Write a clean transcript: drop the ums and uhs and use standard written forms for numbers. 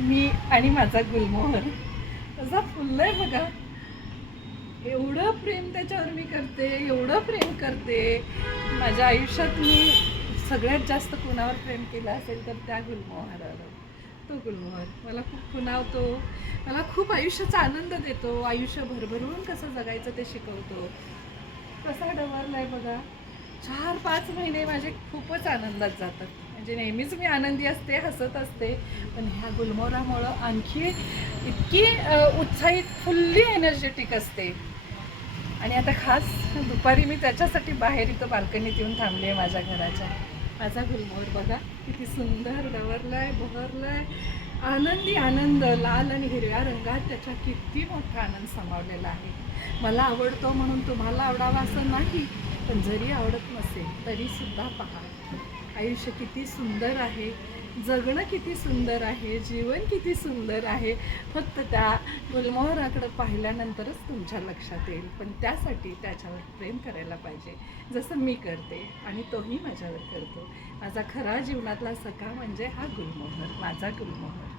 मी आणि माझा गुलमोहर असा फुललाय बघा. एवढं प्रेम त्याच्यावर मी करते, एवढं प्रेम करते. माझ्या आयुष्यात मी सगळ्यात जास्त कोणावर प्रेम केलं असेल तर त्या गुलमोहरावर. तो गुलमोहर मला खूप खुणावतो, मला खूप आयुष्याचा आनंद देतो, आयुष्य भरभरून कसं जगायचं ते शिकवतो. कसा डवरलाय बघा. 4-5 महिने माझे खूपच आनंदात जातात. म्हणजे नेहमीच मी आनंदी असते, हसत असते, पण ह्या गुलमोहरामुळं आणखी इतकी उत्साहित, फुल्ली एनर्जेटिक असते. आणि आता खास दुपारी मी त्याच्यासाठी बाहेर इथं बाल्कनीत येऊन थांबली आहे माझ्या घराच्या. माझा गुलमोहर बघा किती सुंदर डवरलाय, बहरलाय. आनंदी आनंद, लाल आणि हिरव्या रंगात त्याच्या किती मोठा आनंद सामावलेला आहे. मला आवडतो म्हणून तुम्हाला आवडावा असं नाही, पण जरी आवडत नसेल तरीसुद्धा पहा, आयुष्य किती सुंदर आहे, जगणं किती सुंदर आहे, जीवन किती सुंदर आहे. फक्त त्या गुलमोहराकडं पाहिल्यानंतरच तुमच्या लक्षात येईल. पण त्यासाठी त्याच्यावर प्रेम करायला पाहिजे, जसं मी करते आणि तोही माझ्यावर करतो. माझा खरा जीवनातला सखा म्हणजे हा गुलमोहर, माझा गुलमोहर.